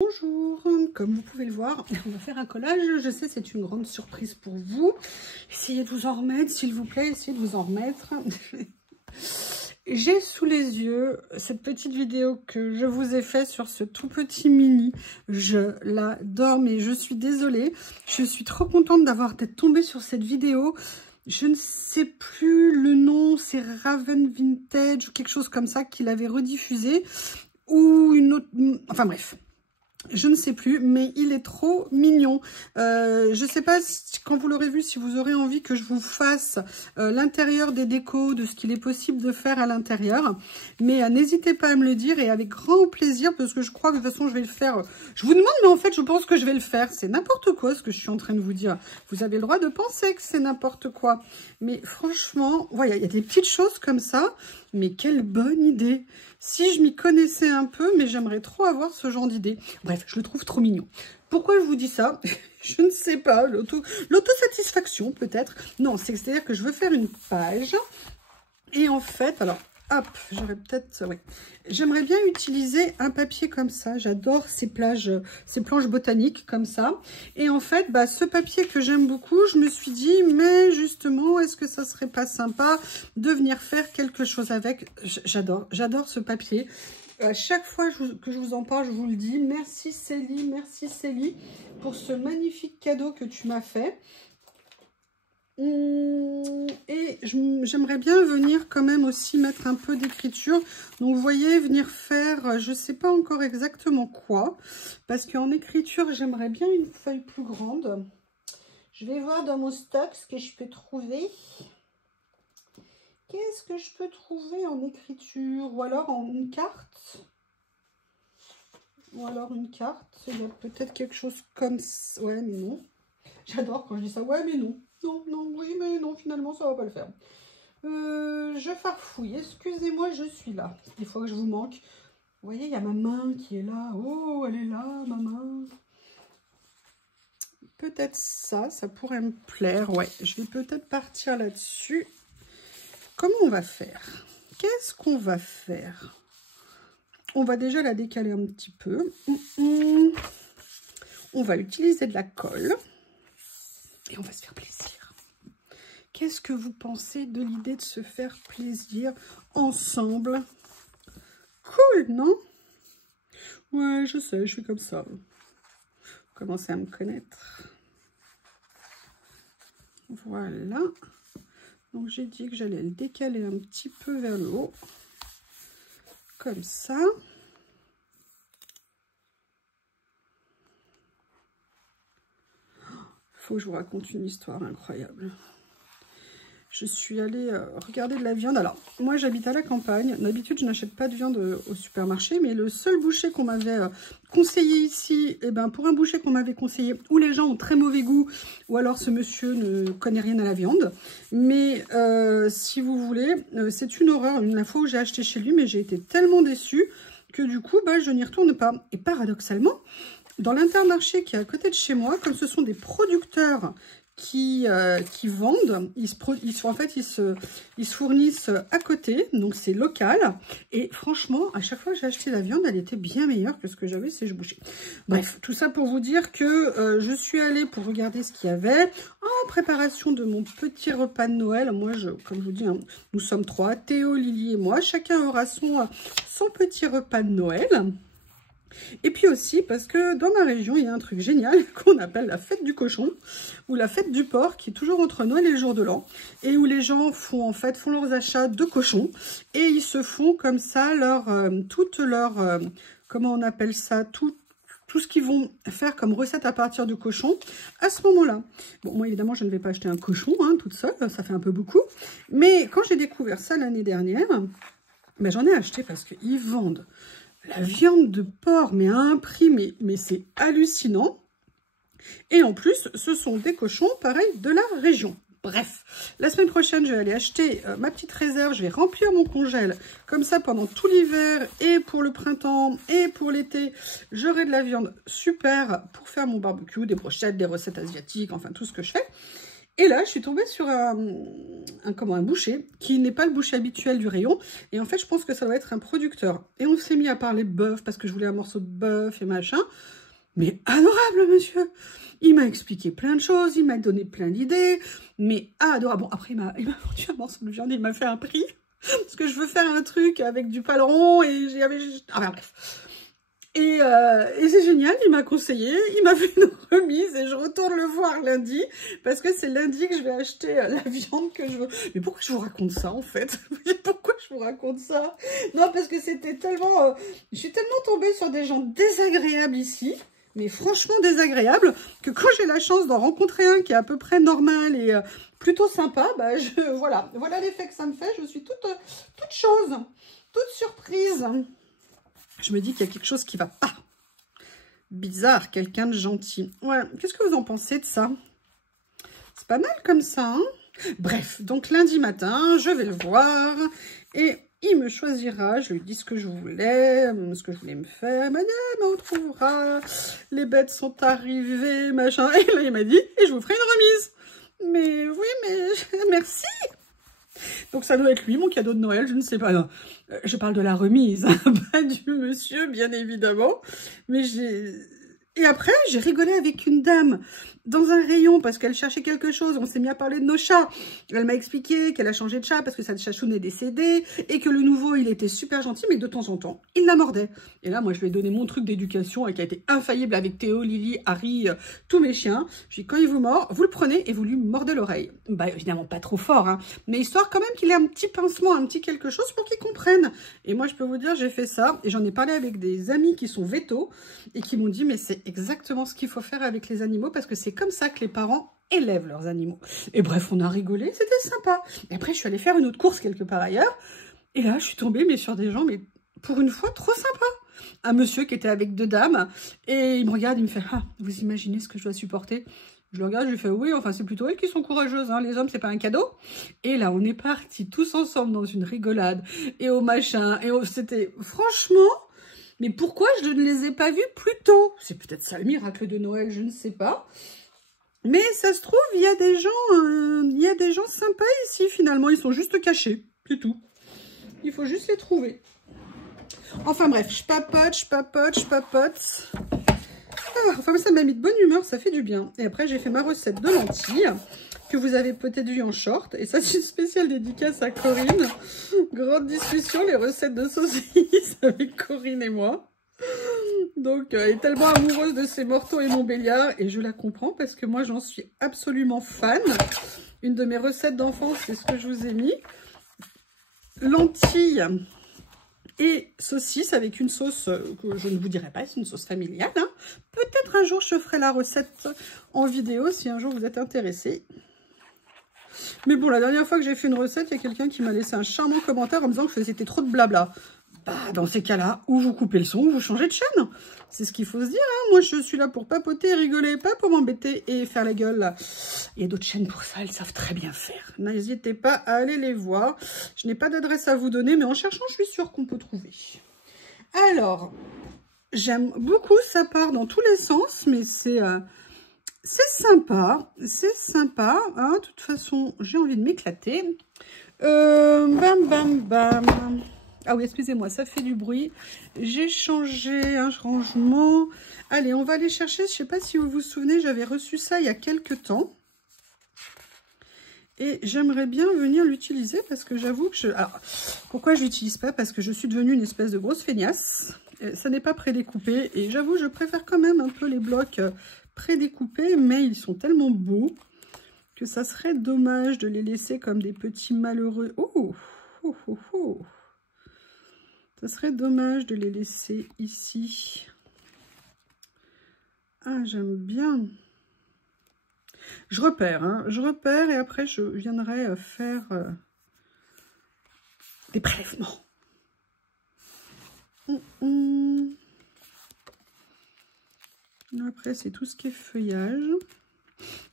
Bonjour, comme vous pouvez le voir, on va faire un collage. Je sais, c'est une grande surprise pour vous. Essayez de vous en remettre, s'il vous plaît, essayez de vous en remettre. J'ai sous les yeux cette petite vidéo que je vous ai faite sur ce tout petit mini. Je l'adore, mais je suis désolée. Je suis trop contente d'être tombée sur cette vidéo. Je ne sais plus le nom, c'est Raven Vintage ou quelque chose comme ça qu'il avait rediffusé. Ou une autre... Enfin bref. Je ne sais plus, mais il est trop mignon. Je ne sais pas si, quand vous l'aurez vu, si vous aurez envie que je vous fasse l'intérieur des décos, de ce qu'il est possible de faire à l'intérieur. Mais n'hésitez pas à me le dire et avec grand plaisir, parce que je crois que de toute façon, je vais le faire. Je vous demande, mais en fait, je pense que je vais le faire. C'est n'importe quoi ce que je suis en train de vous dire. Vous avez le droit de penser que c'est n'importe quoi. Mais franchement, voilà, il y a des petites choses comme ça. Mais quelle bonne idée! Si je m'y connaissais un peu, mais j'aimerais trop avoir ce genre d'idée. Bref, je le trouve trop mignon. Pourquoi je vous dis ça? Je ne sais pas. L'autosatisfaction, peut-être. Non, c'est-à-dire que je veux faire une page. Et en fait, alors, hop, j'aurais peut-être... Ouais. J'aimerais bien utiliser un papier comme ça. J'adore ces planches botaniques comme ça. Et en fait, bah, ce papier que j'aime beaucoup, je me suis dit, mais justement, est-ce que ça serait pas sympa de venir faire quelque chose avec? J'adore ce papier. À chaque fois que je vous en parle, je vous le dis. Merci Célie, pour ce magnifique cadeau que tu m'as fait. Et j'aimerais bien venir quand même aussi mettre un peu d'écriture. Donc vous voyez, venir faire, je ne sais pas encore exactement quoi. Parce qu'en écriture, j'aimerais bien une feuille plus grande. Je vais voir dans mon stock ce que je peux trouver. Qu'est-ce que je peux trouver en écriture? Ou alors en une carte? Ou alors une carte. Il y a peut-être quelque chose comme ça. Ouais, mais non. J'adore quand je dis ça. Ouais, mais non. Non, non, oui, mais non, finalement, ça va pas le faire. Je farfouille. Excusez-moi, je suis là. Des fois que je vous manque. Vous voyez, il y a ma main qui est là. Oh, elle est là, ma main. Peut-être ça pourrait me plaire. Ouais, je vais peut-être partir là-dessus. Comment on va faire? Qu'est-ce qu'on va faire? On va déjà la décaler un petit peu. On va utiliser de la colle. Et on va se faire plaisir. Qu'est-ce que vous pensez de l'idée de se faire plaisir ensemble? Cool, non? Ouais, je sais, je suis comme ça. Vous commencez à me connaître. Voilà. Donc, j'ai dit que j'allais le décaler un petit peu vers le haut. Comme ça. Il faut que je vous raconte une histoire incroyable. Je suis allée regarder de la viande. Alors, moi, j'habite à la campagne. D'habitude, je n'achète pas de viande au supermarché. Mais le seul boucher qu'on m'avait conseillé ici, eh ben, pour un boucher qu'on m'avait conseillé, où les gens ont très mauvais goût, ou alors ce monsieur ne connaît rien à la viande. Mais si vous voulez, c'est une horreur. La fois où j'ai acheté chez lui, mais j'ai été tellement déçue que du coup, bah, je n'y retourne pas. Et paradoxalement, dans l'Intermarché qui est à côté de chez moi, comme ce sont des producteurs qui vendent, ils se fournissent à côté, donc c'est local. Et franchement, à chaque fois que j'ai acheté la viande, elle était bien meilleure que ce que j'avais chez Boucher. Bref, tout ça pour vous dire que je suis allée pour regarder ce qu'il y avait en préparation de mon petit repas de Noël. Moi, comme je vous dis, hein, nous sommes 3, Théo, Lily et moi. Chacun aura son petit repas de Noël. Et puis aussi parce que dans ma région, il y a un truc génial qu'on appelle la fête du cochon ou la fête du porc qui est toujours entre Noël et le jour de l'an et où les gens font leurs achats de cochons et ils se font comme ça comment on appelle ça, tout ce qu'ils vont faire comme recette à partir du cochon à ce moment-là. Bon, moi évidemment, je ne vais pas acheter un cochon toute seule, ça fait un peu beaucoup. Mais quand j'ai découvert ça l'année dernière, ben, j'en ai acheté parce qu'ils vendent la viande de porc, mais à un prix, mais c'est hallucinant. Et en plus, ce sont des cochons, pareil, de la région. Bref, la semaine prochaine, je vais aller acheter ma petite réserve. Je vais remplir mon congèle. Comme ça, pendant tout l'hiver et pour le printemps et pour l'été, j'aurai de la viande super pour faire mon barbecue, des brochettes, des recettes asiatiques, enfin tout ce que je fais. Et là, je suis tombée sur un boucher, qui n'est pas le boucher habituel du rayon. Et en fait, je pense que ça doit être un producteur. Et on s'est mis à parler bœuf, parce que je voulais un morceau de bœuf et machin. Mais adorable, monsieur. Il m'a expliqué plein de choses, il m'a donné plein d'idées. Mais adorable. Bon, après, il m'a vendu un morceau de viande, il m'a fait un prix. Parce que je veux faire un truc avec du paleron et j'avais... Enfin, bref. Et c'est génial, il m'a conseillé, il m'a fait une remise et je retourne le voir lundi parce que c'est lundi que je vais acheter la viande que je veux. Mais pourquoi je vous raconte ça en fait? Pourquoi je vous raconte ça? Non, parce que c'était tellement... je suis tellement tombée sur des gens désagréables ici, mais franchement désagréables, que quand j'ai la chance d'en rencontrer un qui est à peu près normal et plutôt sympa, bah voilà l'effet que ça me fait, je suis toute chose, toute surprise. Je me dis qu'il y a quelque chose qui va pas. Bizarre, quelqu'un de gentil. Ouais, qu'est-ce que vous en pensez de ça? C'est pas mal comme ça, hein? Bref, donc lundi matin, je vais le voir et il me choisira. Je lui dis ce que je voulais me faire. Madame, on trouvera. Les bêtes sont arrivées, machin. Et là, il m'a dit, et je vous ferai une remise. Mais oui, mais merci. Donc ça doit être lui, mon cadeau de Noël, je ne sais pas. Non, je parle de la remise, pas du monsieur, bien évidemment. Mais et après, j'ai rigolé avec une dame dans un rayon parce qu'elle cherchait quelque chose. On s'est mis à parler de nos chats. Elle m'a expliqué qu'elle a changé de chat parce que sa chachoune est décédée et que le nouveau, il était super gentil, mais de temps en temps, il la mordait. Et là, moi, je lui ai donné mon truc d'éducation qui a été infaillible avec Théo, Lily, Harry, tous mes chiens. Je lui ai dit, quand il vous mord, vous le prenez et vous lui mordez l'oreille. Bah, évidemment, pas trop fort, hein, mais histoire quand même qu'il ait un petit pincement, un petit quelque chose pour qu'il comprenne. Et moi, je peux vous dire, j'ai fait ça et j'en ai parlé avec des amis qui sont vétos et qui m'ont dit, mais c'est exactement ce qu'il faut faire avec les animaux parce que c'est comme ça que les parents élèvent leurs animaux. Et bref, on a rigolé, c'était sympa. Et après, je suis allée faire une autre course quelque part ailleurs. Et là, je suis tombée mais sur des gens, mais pour une fois, trop sympa. Un monsieur qui était avec deux dames. Et il me regarde, il me fait « Ah, vous imaginez ce que je dois supporter ?» Je le regarde, je lui fais « Oui, enfin, c'est plutôt elles qui sont courageuses, hein. Les hommes, c'est pas un cadeau. » Et là, on est partis tous ensemble dans une rigolade. Et au machin. Et c'était franchement... Mais pourquoi je ne les ai pas vus plus tôt? C'est peut-être ça le miracle de Noël, je ne sais pas. Mais ça se trouve, il y a des gens sympas ici, finalement. Ils sont juste cachés, c'est tout. Il faut juste les trouver. Enfin bref, je papote. Ah, enfin, ça m'a mis de bonne humeur, ça fait du bien. Et après, j'ai fait ma recette de lentilles, que vous avez peut-être vu en short. Et ça, c'est une spéciale dédicace à Corinne. Grande discussion, les recettes de saucisses avec Corinne et moi. Donc, elle est tellement amoureuse de ses morteaux et Montbéliard. Et je la comprends parce que moi, j'en suis absolument fan. Une de mes recettes d'enfance, c'est ce que je vous ai mis. Lentilles et saucisses avec une sauce que je ne vous dirai pas, c'est une sauce familiale. Hein. Peut-être un jour, je ferai la recette en vidéo si un jour vous êtes intéressés. Mais bon, la dernière fois que j'ai fait une recette, il y a quelqu'un qui m'a laissé un charmant commentaire en me disant que c'était trop de blabla. Bah, dans ces cas-là, ou vous coupez le son, ou vous changez de chaîne. C'est ce qu'il faut se dire. Hein. Moi, je suis là pour papoter et rigoler, pas pour m'embêter et faire la gueule. Il y a d'autres chaînes pour ça, elles savent très bien faire. N'hésitez pas à aller les voir. Je n'ai pas d'adresse à vous donner, mais en cherchant, je suis sûre qu'on peut trouver. Alors, j'aime beaucoup, ça part dans tous les sens, mais c'est sympa. C'est sympa. Hein. De toute façon, j'ai envie de m'éclater. Bam. Ah oui, excusez-moi, ça fait du bruit. J'ai changé un rangement. Allez, on va aller chercher. Je ne sais pas si vous vous souvenez, j'avais reçu ça il y a quelques temps. Et j'aimerais bien venir l'utiliser parce que j'avoue que je... Alors, pourquoi je ne l'utilise pas? Parce que je suis devenue une espèce de grosse feignasse. Ça n'est pas prédécoupé. Et j'avoue, je préfère quand même un peu les blocs prédécoupés. Mais ils sont tellement beaux que ça serait dommage de les laisser comme des petits malheureux. Oh. Ça serait dommage de les laisser ici. Ah, j'aime bien. Je repère, hein. Je repère et après je viendrai faire des prélèvements. Après, c'est tout ce qui est feuillage.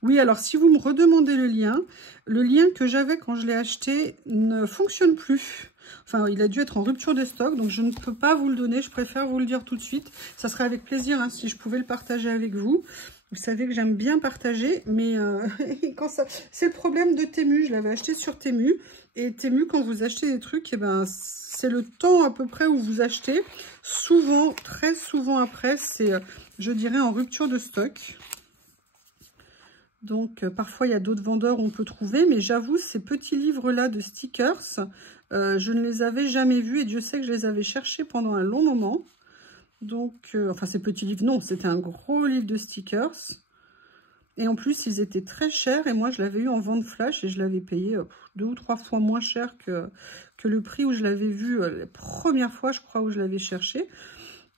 Oui, alors si vous me redemandez le lien que j'avais quand je l'ai acheté ne fonctionne plus. Enfin, il a dû être en rupture de stock, donc je ne peux pas vous le donner. Je préfère vous le dire tout de suite. Ça serait avec plaisir hein, si je pouvais le partager avec vous. Vous savez que j'aime bien partager, mais quand ça, c'est le problème de Temu. Je l'avais acheté sur Temu. Et Temu, quand vous achetez des trucs, eh ben, c'est le temps à peu près où vous achetez. Souvent, très souvent après, c'est, je dirais, en rupture de stock. Donc, parfois, il y a d'autres vendeurs où on peut trouver. Mais j'avoue, ces petits livres-là de stickers, je ne les avais jamais vus. Et Dieu sait que je les avais cherchés pendant un long moment. Donc, enfin, ces petits livres, non, c'était un gros livre de stickers. Et en plus, ils étaient très chers. Et moi, je l'avais eu en vente flash et je l'avais payé 2 ou 3 fois moins cher que le prix où je l'avais vu la première fois, je crois, où je l'avais cherché.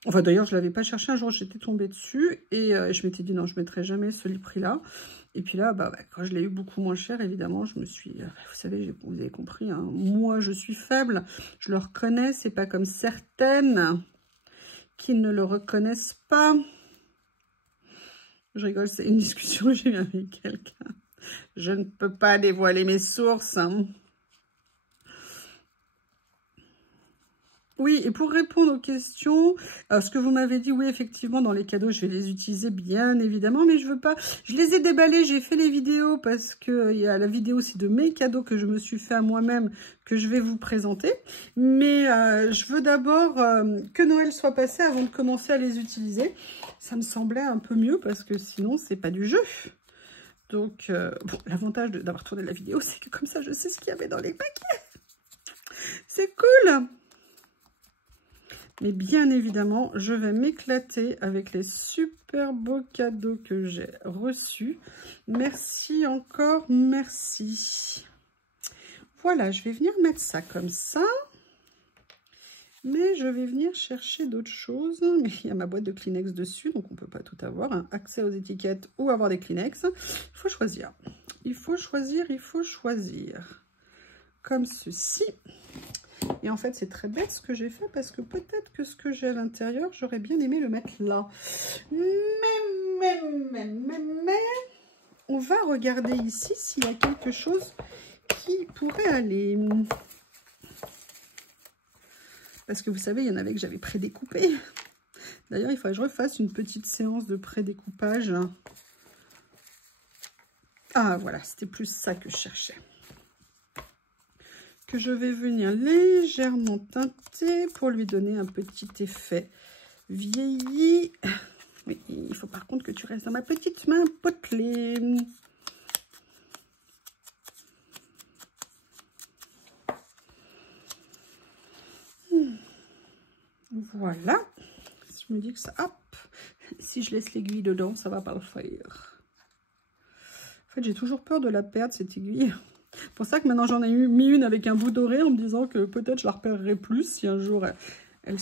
Enfin, d'ailleurs, je ne l'avais pas cherché. Un jour, j'étais tombée dessus et je m'étais dit, non, je ne mettrai jamais ce prix-là. Et puis là, quand je l'ai eu beaucoup moins cher, évidemment, je me suis... vous savez, vous avez compris, hein, moi, je suis faible. Je le reconnais. C'est pas comme certaines qui ne le reconnaissent pas. Je rigole, c'est une discussion que j'ai eue avec quelqu'un. Je ne peux pas dévoiler mes sources. Hein. Oui, et pour répondre aux questions, ce que vous m'avez dit, oui, effectivement, dans les cadeaux, je vais les utiliser, bien évidemment, mais je veux pas... Je les ai déballés, j'ai fait les vidéos, parce que il y a la vidéo aussi de mes cadeaux que je me suis fait à moi-même, que je vais vous présenter. Mais je veux d'abord que Noël soit passé avant de commencer à les utiliser. Ça me semblait un peu mieux, parce que sinon, c'est pas du jeu. Donc, bon, l'avantage d'avoir tourné la vidéo, c'est que comme ça, je sais ce qu'il y avait dans les paquets. C'est cool! Mais bien évidemment, je vais m'éclater avec les super beaux cadeaux que j'ai reçus. Merci encore, merci. Voilà, je vais venir mettre ça comme ça. Mais je vais venir chercher d'autres choses. Mais il y a ma boîte de Kleenex dessus, donc on ne peut pas tout avoir. Hein. Accès aux étiquettes ou avoir des Kleenex. Il faut choisir. Il faut choisir, il faut choisir. Comme ceci. Et en fait, c'est très bête ce que j'ai fait parce que peut-être que ce que j'ai à l'intérieur, j'aurais bien aimé le mettre là. Mais, on va regarder ici s'il y a quelque chose qui pourrait aller. Parce que vous savez, il y en avait que j'avais prédécoupé. D'ailleurs, il faudrait que je refasse une petite séance de prédécoupage. Ah, voilà, c'était plus ça que je cherchais. Que je vais venir légèrement teinter pour lui donner un petit effet vieilli. Oui, il faut par contre que tu restes dans ma petite main potelée. Voilà. Je me dis que ça, hop, si je laisse l'aiguille dedans, ça va pas le faire. En fait, j'ai toujours peur de la perdre, cette aiguille. C'est pour ça que maintenant j'en ai mis une avec un bout doré en me disant que peut-être je la repérerai plus si un jour elle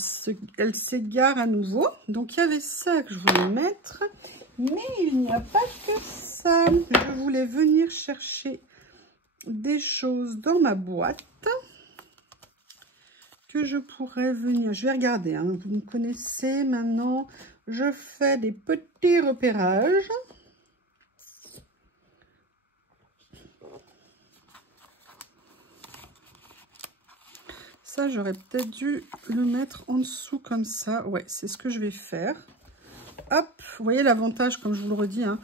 s'égare à nouveau. Donc il y avait ça que je voulais mettre, mais il n'y a pas que ça. Je voulais venir chercher des choses dans ma boîte que je pourrais venir. Je vais regarder, hein. Vous me connaissez maintenant, je fais des petits repérages. Ça, j'aurais peut-être dû le mettre en dessous comme ça. Ouais, c'est ce que je vais faire. Hop, vous voyez l'avantage, comme je vous le redis, hein,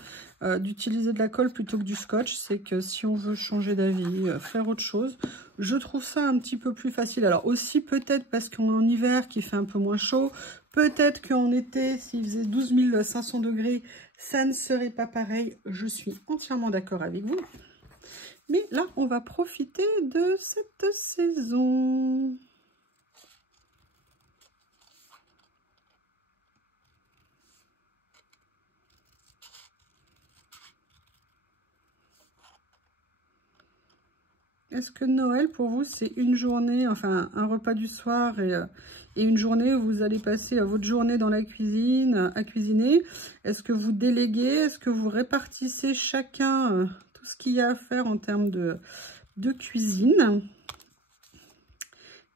d'utiliser de la colle plutôt que du scotch, c'est que si on veut changer d'avis, faire autre chose, je trouve ça un petit peu plus facile. Alors aussi peut-être parce qu'on est en hiver qui fait un peu moins chaud, peut-être qu'en été, s'il faisait 12 500 degrés, ça ne serait pas pareil. Je suis entièrement d'accord avec vous. Mais là, on va profiter de cette saison. Est-ce que Noël, pour vous, c'est une journée, enfin un repas du soir et une journée où vous allez passer votre journée dans la cuisine, à cuisiner? Est-ce que vous déléguez? Est-ce que vous répartissez chacun tout ce qu'il y a à faire en termes de cuisine?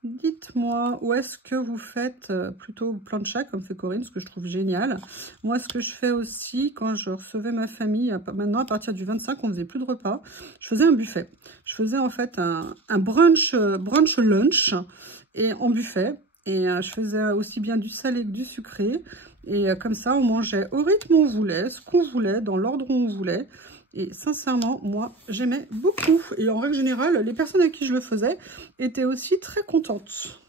Dites-moi, où est-ce que vous faites plutôt plancha, comme fait Corinne, ce que je trouve génial. Moi, ce que je fais aussi, quand je recevais ma famille, maintenant, à partir du 25, on faisait plus de repas, je faisais un buffet. Je faisais en fait un brunch lunch et en buffet. Et je faisais aussi bien du salé que du sucré. Et comme ça, on mangeait au rythme où on voulait, ce qu'on voulait, dans l'ordre où on voulait. Et sincèrement, moi, j'aimais beaucoup. Et en règle générale, les personnes à qui je le faisais étaient aussi très contentes.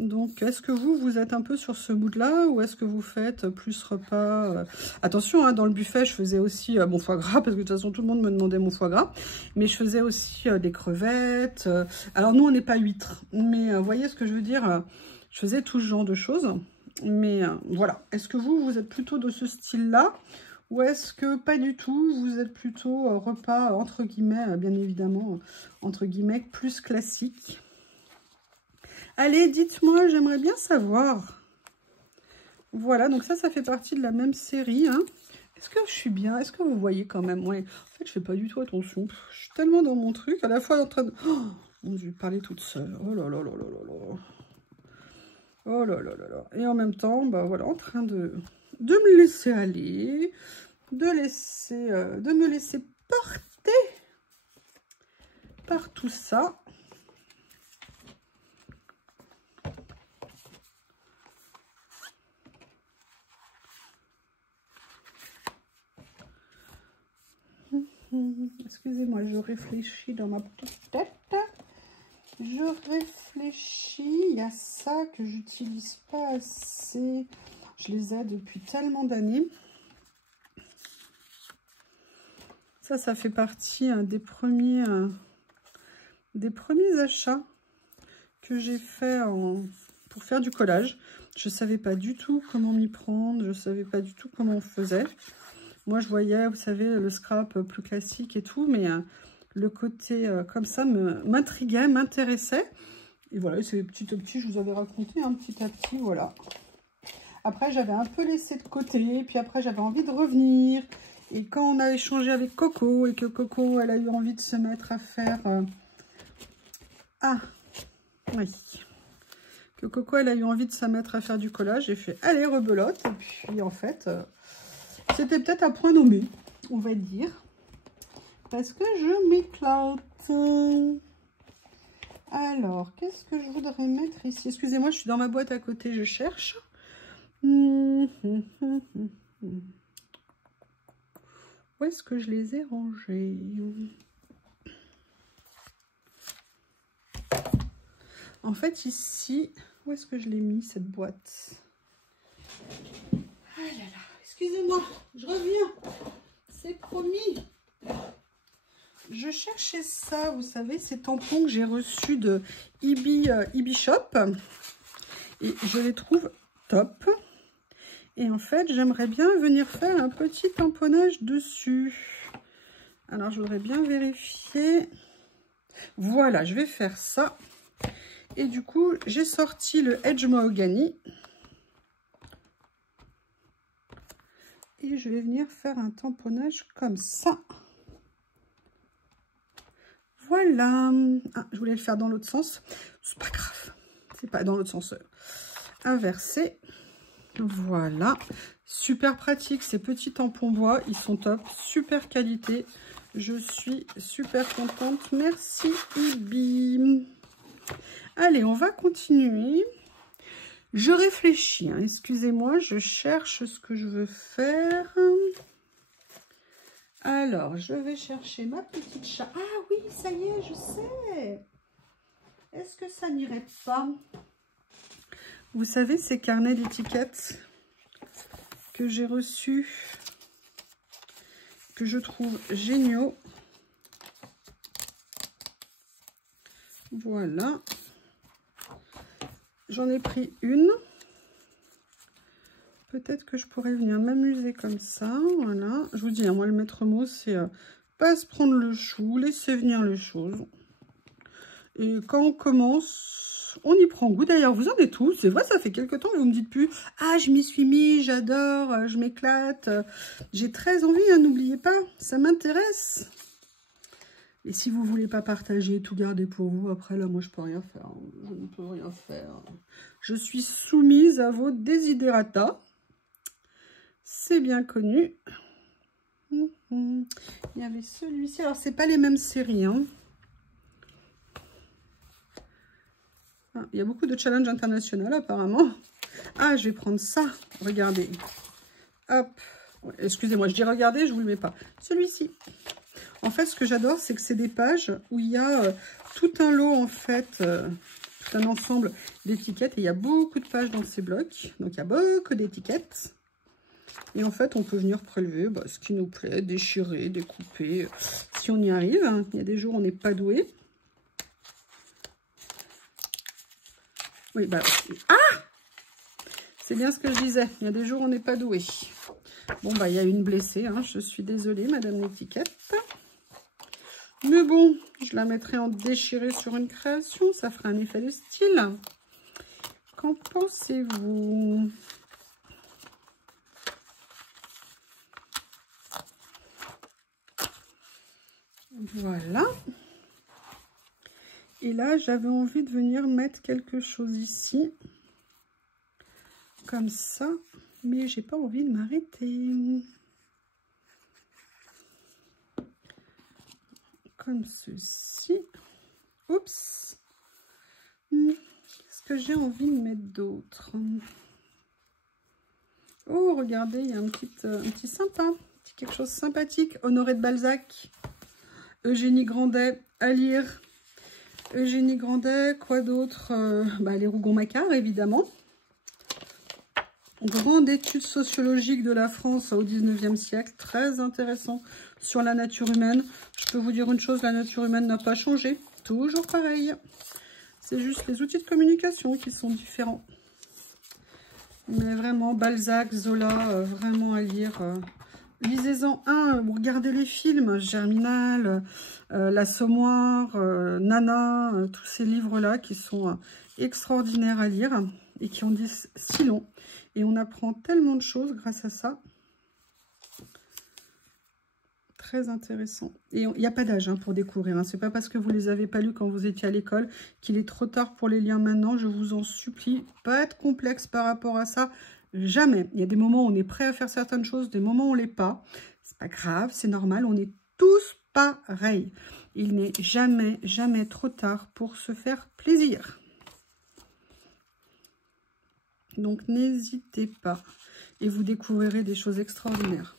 Donc, est-ce que vous êtes un peu sur ce mood-là ou est-ce que vous faites plus repas Attention, hein, dans le buffet, je faisais aussi mon foie gras, parce que de toute façon, tout le monde me demandait mon foie gras. Mais je faisais aussi des crevettes. Alors, nous, on n'est pas huîtres. Mais vous voyez ce que je veux dire, je faisais tout ce genre de choses. Mais voilà. Est-ce que vous êtes plutôt de ce style-là? Ou est-ce que pas du tout, vous êtes plutôt repas, entre guillemets, bien évidemment, entre guillemets, plus classique? Allez, dites-moi, j'aimerais bien savoir. Voilà, donc ça fait partie de la même série. Hein. Est-ce que je suis bien? Est-ce que vous voyez quand même? Ouais. En fait, je fais pas du tout attention. Je suis tellement dans mon truc, à la fois en train de... Oh, mon Dieu, parler toute seule. Oh là là là là là là. Oh là là là là. Et en même temps, bah voilà, en train de me laisser aller, de me laisser porter par tout ça. Excusez-moi, je réfléchis dans ma petite tête. Je réfléchis, il y a ça que j'utilise pas assez. Je les ai depuis tellement d'années. Ça fait partie des premiers achats que j'ai fait pour faire du collage. Je savais pas du tout comment m'y prendre, je savais pas du tout comment on faisait. Moi, je voyais, vous savez, le scrap plus classique et tout, mais le côté comme ça m'intriguait, m'intéressait. Et voilà, c'est petit à petit, je vous avais raconté, hein, petit à petit, voilà. Après, j'avais un peu laissé de côté, puis après, j'avais envie de revenir. Et quand on a échangé avec Coco, et que Coco, elle a eu envie de se mettre à faire... Ah, oui. Que Coco, elle a eu envie de se mettre à faire du collage, j'ai fait, allez, rebelote. Et puis, en fait... c'était peut-être un point nommé, on va dire, parce que je m'éclate. Alors, qu'est-ce que je voudrais mettre ici? Excusez-moi, je suis dans ma boîte à côté, je cherche. Où est-ce que je les ai rangés? En fait, ici, où est-ce que je l'ai mis, cette boîte? Ah là là. Excusez-moi, je reviens, c'est promis. Je cherchais ça, vous savez, ces tampons que j'ai reçus de EB Shop. Et je les trouve top. Et en fait, j'aimerais bien venir faire un petit tamponnage dessus. Alors, je voudrais bien vérifier. Voilà, je vais faire ça. Et du coup, j'ai sorti le Edge Mahogany. Et je vais venir faire un tamponnage comme ça. Voilà. Ah, je voulais le faire dans l'autre sens. C'est pas grave. C'est pas dans l'autre sens. Inversé. Voilà. Super pratique. Ces petits tampons bois, ils sont top. Super qualité. Je suis super contente. Merci, Ibi. Allez, on va continuer. Je réfléchis, hein. Excusez-moi, je cherche ce que je veux faire. Alors, je vais chercher ma petite chat. Ah oui, ça y est, je sais. Est-ce que ça n'irait pas? Vous savez, ces carnets d'étiquettes que j'ai reçus, que je trouve géniaux. Voilà. J'en ai pris une. Peut-être que je pourrais venir m'amuser comme ça. Voilà. Je vous dis, hein, moi, le maître mot, c'est pas se prendre le chou, laisser venir les choses. Et quand on commence, on y prend goût. D'ailleurs, vous en êtes tous. C'est vrai, ça fait quelques temps que vous me dites plus. Ah, je m'y suis mis, j'adore, je m'éclate. J'ai très envie, hein, n'oubliez pas, ça m'intéresse. Et si vous ne voulez pas partager, tout garder pour vous, après là, moi, je peux rien faire. Je ne peux rien faire. Je suis soumise à vos desiderata. C'est bien connu. Il y avait celui-ci. Alors, c'est pas les mêmes séries. Hein. Ah, il y a beaucoup de challenges internationaux, apparemment. Ah, je vais prendre ça. Regardez. Hop. Excusez-moi, je dis regardez, je vous le mets pas. Celui-ci. En fait, ce que j'adore, c'est que c'est des pages où il y a tout un lot, en fait, tout un ensemble d'étiquettes. Et il y a beaucoup de pages dans ces blocs. Donc, il y a beaucoup d'étiquettes. Et en fait, on peut venir prélever ce qui nous plaît, déchirer, découper, si on y arrive. Hein. Il y a des jours où on n'est pas doué. Oui, ah! C'est bien ce que je disais. Il y a des jours où on n'est pas doué. Bon, il y a une blessée. Hein. Je suis désolée, madame l'étiquette. Mais bon, je la mettrai en déchiré sur une création. Ça fera un effet de style. Qu'en pensez-vous? Voilà. Et là, j'avais envie de venir mettre quelque chose ici. Comme ça. Mais j'ai pas envie de m'arrêter. Comme ceci. Oups. Qu'est-ce que j'ai envie de mettre d'autre? Oh, regardez, il y a un petit sympa. Quelque chose de sympathique. Honoré de Balzac. Eugénie Grandet à lire. Eugénie Grandet, quoi d'autre? Les Rougon-Macquart, évidemment. Grande étude sociologique de la France au 19e siècle. Très intéressant sur la nature humaine. Je peux vous dire une chose, la nature humaine n'a pas changé. Toujours pareil. C'est juste les outils de communication qui sont différents. Mais vraiment, Balzac, Zola, vraiment à lire. Lisez-en un, regardez les films, Germinal, L'Assommoir, Nana, tous ces livres-là qui sont extraordinaires à lire et qui en disent si long. Et on apprend tellement de choses grâce à ça. Très intéressant. Et il n'y a pas d'âge pour découvrir. Hein. Ce n'est pas parce que vous ne les avez pas lus quand vous étiez à l'école qu'il est trop tard pour les lire maintenant. Je vous en supplie, pas être complexe par rapport à ça. Jamais. Il y a des moments où on est prêt à faire certaines choses, des moments où on ne l'est pas. C'est pas grave, c'est normal. On est tous pareils. Il n'est jamais, jamais trop tard pour se faire plaisir. Donc, n'hésitez pas. Et vous découvrirez des choses extraordinaires.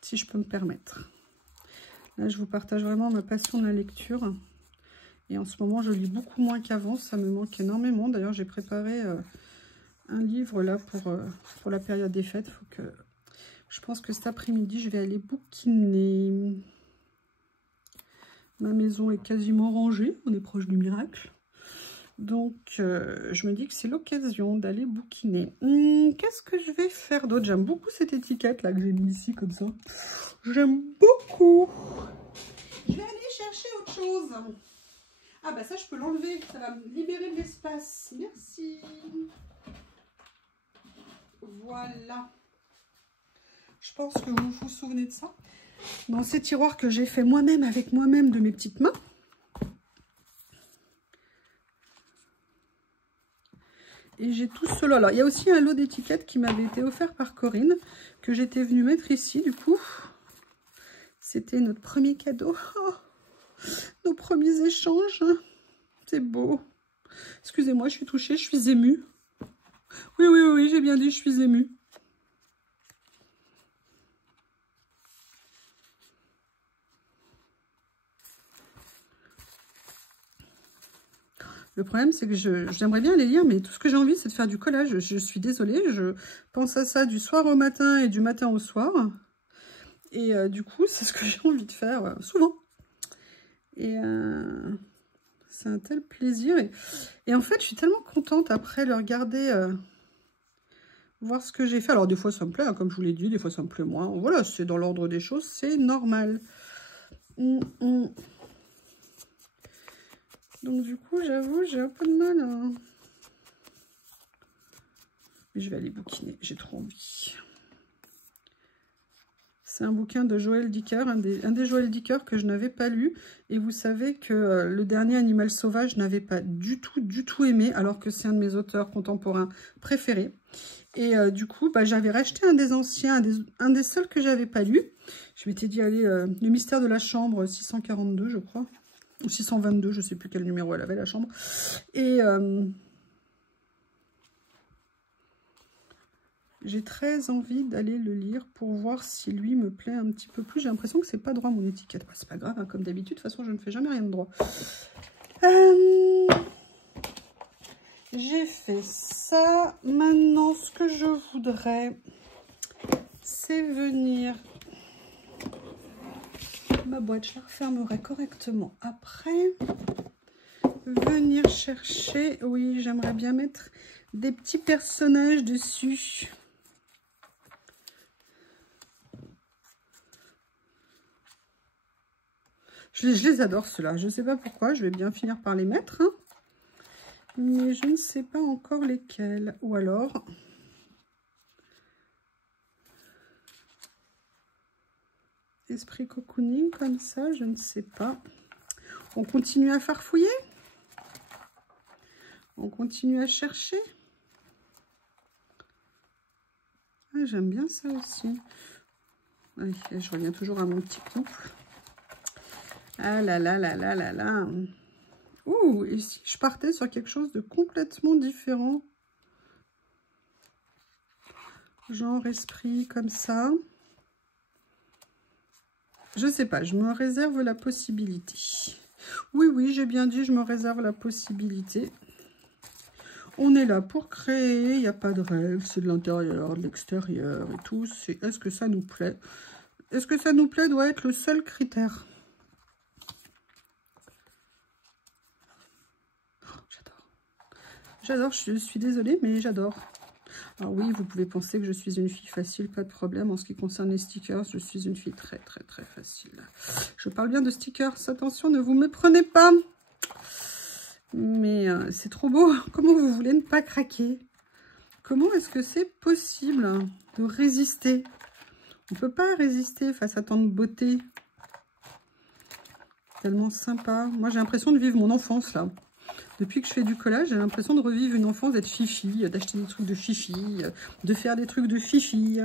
Si je peux me permettre. Là, je vous partage vraiment ma passion de la lecture. Et en ce moment, je lis beaucoup moins qu'avant. Ça me manque énormément. D'ailleurs, j'ai préparé un livre là pour la période des fêtes. Je pense que cet après-midi, je vais aller bouquiner. Ma maison est quasiment rangée. On est proche du miracle. Donc, je me dis que c'est l'occasion d'aller bouquiner. Qu'est-ce que je vais faire d'autre? J'aime beaucoup cette étiquette là que j'ai mis ici comme ça. J'aime beaucoup. Je vais aller chercher autre chose. Ah ça je peux l'enlever. Ça va me libérer de l'espace. Merci. Voilà. Je pense que vous vous souvenez de ça. Dans ces tiroirs que j'ai fait moi-même avec moi-même de mes petites mains. Et j'ai tout cela là. Il y a aussi un lot d'étiquettes qui m'avait été offert par Corinne, que j'étais venue mettre ici du coup. C'était notre premier cadeau. Oh, nos premiers échanges. C'est beau. Excusez-moi, je suis touchée, je suis émue. Oui, j'ai bien dit, je suis émue. Le problème, c'est que j'aimerais bien les lire, mais tout ce que j'ai envie, c'est de faire du collage. Je suis désolée, je pense à ça du soir au matin et du matin au soir. Et du coup, c'est ce que j'ai envie de faire souvent. Et c'est un tel plaisir. Et en fait, je suis tellement contente après le regarder, voir ce que j'ai fait. Alors, des fois, ça me plaît, hein, comme je vous l'ai dit, des fois, ça me plaît moins. Voilà, c'est dans l'ordre des choses, c'est normal. Donc du coup, j'avoue, j'ai un peu de mal. Mais je vais aller bouquiner, j'ai trop envie. C'est un bouquin de Joël Dicker, un des Joël Dicker que je n'avais pas lu. Et vous savez que le dernier Animal sauvage, je n'avais pas du tout aimé, alors que c'est un de mes auteurs contemporains préférés. Et du coup, bah, j'avais racheté un des anciens, un des seuls que j'avais pas lu. Je m'étais dit, allez, le mystère de la chambre, 642, je crois. Ou 622, je ne sais plus quel numéro elle avait, la chambre. Et j'ai très envie d'aller le lire pour voir si lui me plaît un petit peu plus. J'ai l'impression que c'est pas droit mon étiquette. Bah, c'est pas grave, hein, comme d'habitude. De toute façon, je ne fais jamais rien de droit. J'ai fait ça. Maintenant, ce que je voudrais, c'est venir... Ma boîte, je la refermerai correctement après. Venir chercher... Oui, j'aimerais bien mettre des petits personnages dessus. Je les adore, ceux-là. Je ne sais pas pourquoi. Je vais bien finir par les mettre. Hein. Mais je ne sais pas encore lesquels. Ou alors... Esprit cocooning, comme ça, je ne sais pas. On continue à farfouiller. On continue à chercher. Ah, j'aime bien ça aussi. Allez, je reviens toujours à mon petit couple. Ah là là là là là là. Ouh, et si je partais sur quelque chose de complètement différent? Genre esprit comme ça. Je sais pas, je me réserve la possibilité. Oui, oui, j'ai bien dit, je me réserve la possibilité. On est là pour créer, il n'y a pas de règles, c'est de l'intérieur, de l'extérieur et tout. C'est est-ce que ça nous plaît? Est-ce que ça nous plaît doit être le seul critère. J'adore, je suis désolée, mais j'adore. Alors oui, vous pouvez penser que je suis une fille facile, pas de problème. En ce qui concerne les stickers, je suis une fille très facile. Je parle bien de stickers, attention, ne vous méprenez pas. Mais c'est trop beau. Comment vous voulez ne pas craquer? Comment est-ce que c'est possible de résister? On ne peut pas résister face à tant de beauté. Tellement sympa. Moi, j'ai l'impression de vivre mon enfance, là. Depuis que je fais du collage, j'ai l'impression de revivre une enfance, d'être fifi, d'acheter des trucs de fifi, de faire des trucs de fifi.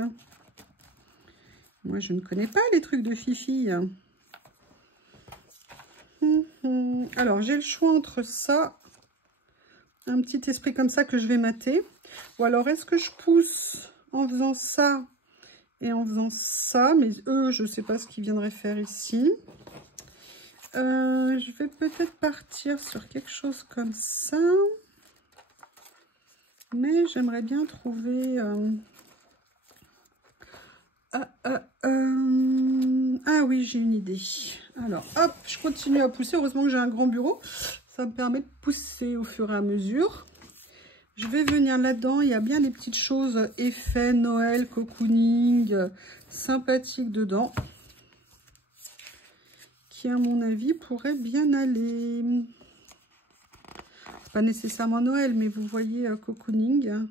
Moi, je ne connais pas les trucs de fifi. Alors, j'ai le choix entre ça, un petit esprit comme ça que je vais mater. Ou alors, est-ce que je pousse en faisant ça et en faisant ça? Mais eux, je ne sais pas ce qu'ils viendraient faire ici. Je vais peut-être partir sur quelque chose comme ça. Mais j'aimerais bien trouver... Ah oui, j'ai une idée. Alors, hop, je continue à pousser. Heureusement que j'ai un grand bureau. Ça me permet de pousser au fur et à mesure. Je vais venir là-dedans. Il y a bien des petites choses, effets, Noël, cocooning, sympathiques dedans. Qui, à mon avis, pourrait bien aller. Pas nécessairement Noël, mais vous voyez, cocooning.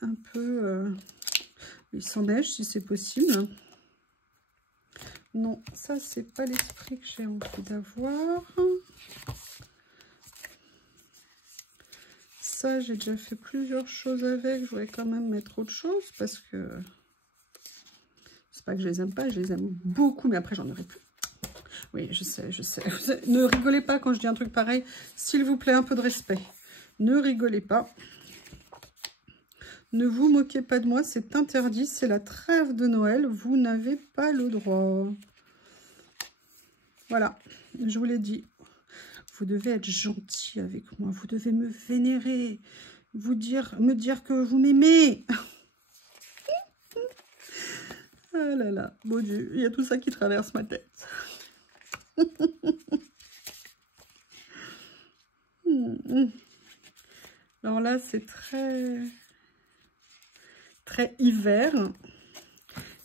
Un peu... sans neige, si c'est possible. Non, ça, c'est pas l'esprit que j'ai envie d'avoir. Ça, j'ai déjà fait plusieurs choses avec. Je voudrais quand même mettre autre chose parce que... C'est pas que je les aime pas, je les aime beaucoup, mais après, j'en aurai plus. Oui, je sais, je sais. Ne rigolez pas quand je dis un truc pareil. S'il vous plaît, un peu de respect. Ne rigolez pas. Ne vous moquez pas de moi, c'est interdit. C'est la trêve de Noël. Vous n'avez pas le droit. Voilà, je vous l'ai dit. Vous devez être gentil avec moi. Vous devez me vénérer. Me dire que vous m'aimez. Ah là là, mon Dieu, il y a tout ça qui traverse ma tête. Alors là, c'est très hiver.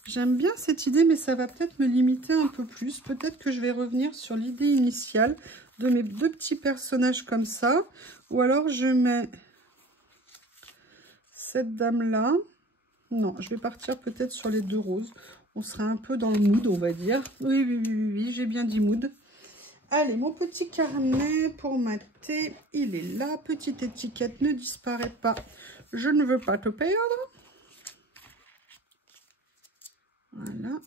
J'aime bien cette idée, mais ça va peut-être me limiter un peu plus. Peut-être que je vais revenir sur l'idée initiale de mes deux petits personnages comme ça. Ou alors je mets cette dame-là. Non, je vais partir peut-être sur les deux roses. On sera un peu dans le mood, on va dire. Oui, oui, oui, oui, oui, j'ai bien dit mood. Allez, mon petit carnet pour ma thé, il est là. Petite étiquette, ne disparaît pas. Je ne veux pas te perdre. Voilà.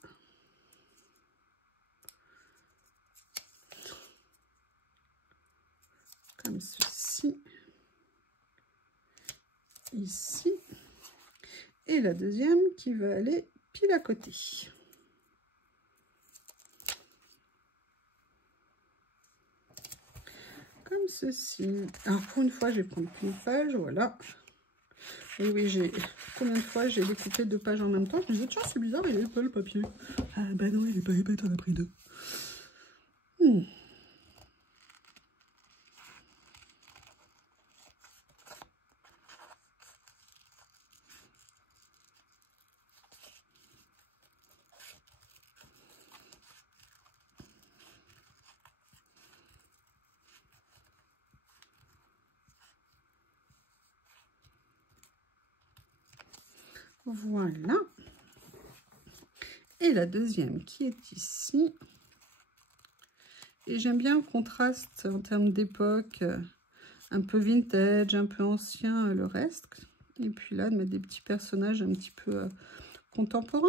Comme ceci. Ici. Et la deuxième qui va aller pile à côté. Comme ceci. Alors pour une fois, je vais prendre une page, voilà. Et oui, combien de fois j'ai découpé 2 pages en même temps. Je me disais, tiens, c'est bizarre, il n'est pas le papier. Ah bah non, il n'est pas épais, t'en as pris 2. Voilà. Et la deuxième qui est ici. Et j'aime bien le contraste en termes d'époque, un peu vintage, un peu ancien, le reste. Et puis là, de mettre des petits personnages un petit peu contemporains.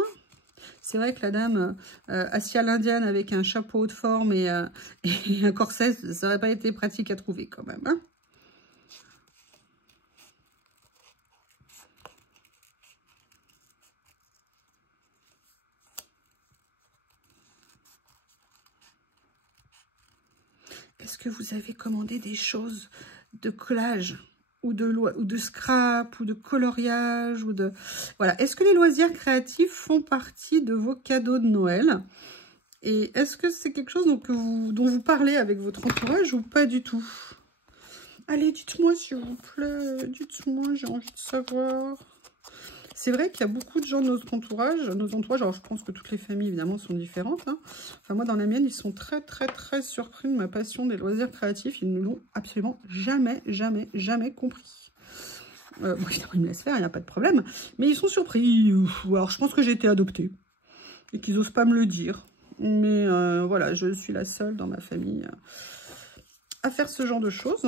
C'est vrai que la dame assise à l'indienne avec un chapeau de forme et un corset, ça n'aurait pas été pratique à trouver quand même. Hein. Est-ce que vous avez commandé des choses de collage ou de scrap ou de coloriage ou de... Voilà. Est-ce que les loisirs créatifs font partie de vos cadeaux de Noël? Et est-ce que c'est quelque chose dont vous parlez avec votre entourage ou pas du tout? Allez, dites-moi s'il vous plaît. Dites-moi, j'ai envie de savoir. C'est vrai qu'il y a beaucoup de gens de notre entourage. Alors je pense que toutes les familles, évidemment, sont différentes. Hein. Enfin, moi, dans la mienne, ils sont très, très, très surpris de ma passion des loisirs créatifs. Ils ne l'ont absolument jamais, jamais, jamais compris. Bon, évidemment, ils me laissent faire, il n'y a pas de problème. Mais ils sont surpris. Alors, je pense que j'ai été adoptée. Et qu'ils n'osent pas me le dire. Mais voilà, je suis la seule dans ma famille à faire ce genre de choses.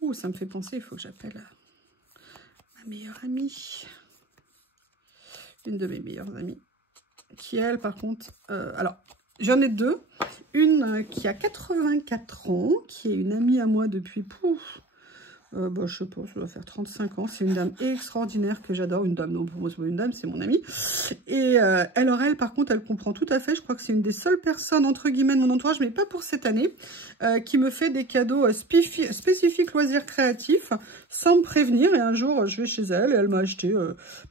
Ouh, ça me fait penser, il faut que j'appelle ma meilleure amie. Une de mes meilleures amies. Qui, elle, par contre... alors, j'en ai 2. Une qui a 84 ans, qui est une amie à moi depuis... bah, je sais pas, ça doit faire 35 ans. C'est une dame extraordinaire que j'adore. Une dame, non, pour moi, c'est pas une dame, c'est mon amie. Et alors, elle, par contre, elle comprend tout à fait. Je crois que c'est une des seules personnes, entre guillemets, de mon entourage, mais pas pour cette année, qui me fait des cadeaux spécifiques loisirs créatifs, sans me prévenir. Et un jour, je vais chez elle et elle m'a acheté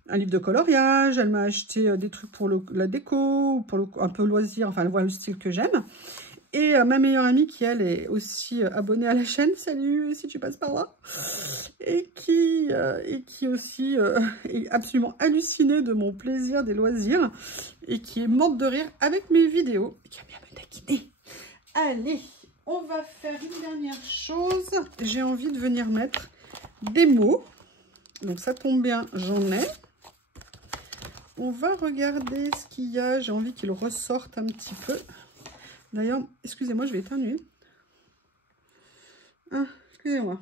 un livre de coloriage, elle m'a acheté des trucs pour la déco, pour un peu loisir, enfin, elle voit le style que j'aime. Et ma meilleure amie qui, elle, est aussi abonnée à la chaîne, salut si tu passes par là, et qui aussi est absolument hallucinée de mon plaisir des loisirs, et qui est morte de rire avec mes vidéos, et qui aime bien me taquiner. Allez, on va faire une dernière chose. J'ai envie de venir mettre des mots, donc ça tombe bien, j'en ai. On va regarder ce qu'il y a, j'ai envie qu'il ressorte un petit peu. D'ailleurs, excusez-moi, je vais éternuer. Ah, excusez-moi.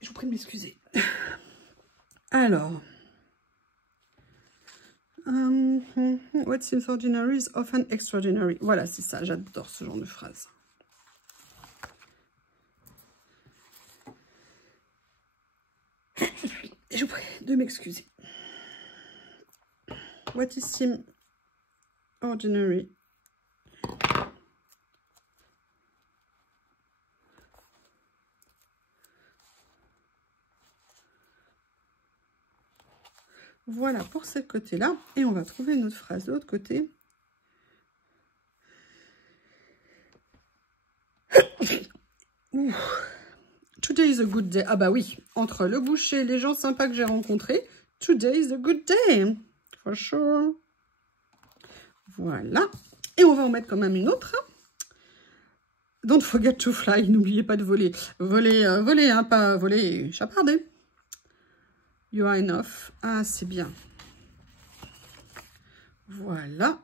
Je vous prie de m'excuser. Alors. What seems ordinary is often extraordinary. Voilà, c'est ça. J'adore ce genre de phrase. Je vous prie de m'excuser. What is seem ordinary. Voilà pour ce côté-là. Et on va trouver une autre phrase de l'autre côté. Today is a good day. Ah bah oui, entre le boucher et les gens sympas que j'ai rencontrés, today is a good day. For sure. Voilà. Et on va en mettre quand même une autre. Don't forget to fly. N'oubliez pas de voler. Voler, hein, pas voler, chaparder. You are enough. Ah, c'est bien. Voilà.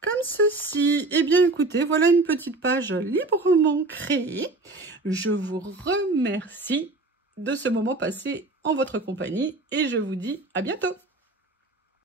Comme ceci. Eh bien, écoutez, voilà une petite page librement créée. Je vous remercie de ce moment passé en votre compagnie et je vous dis à bientôt.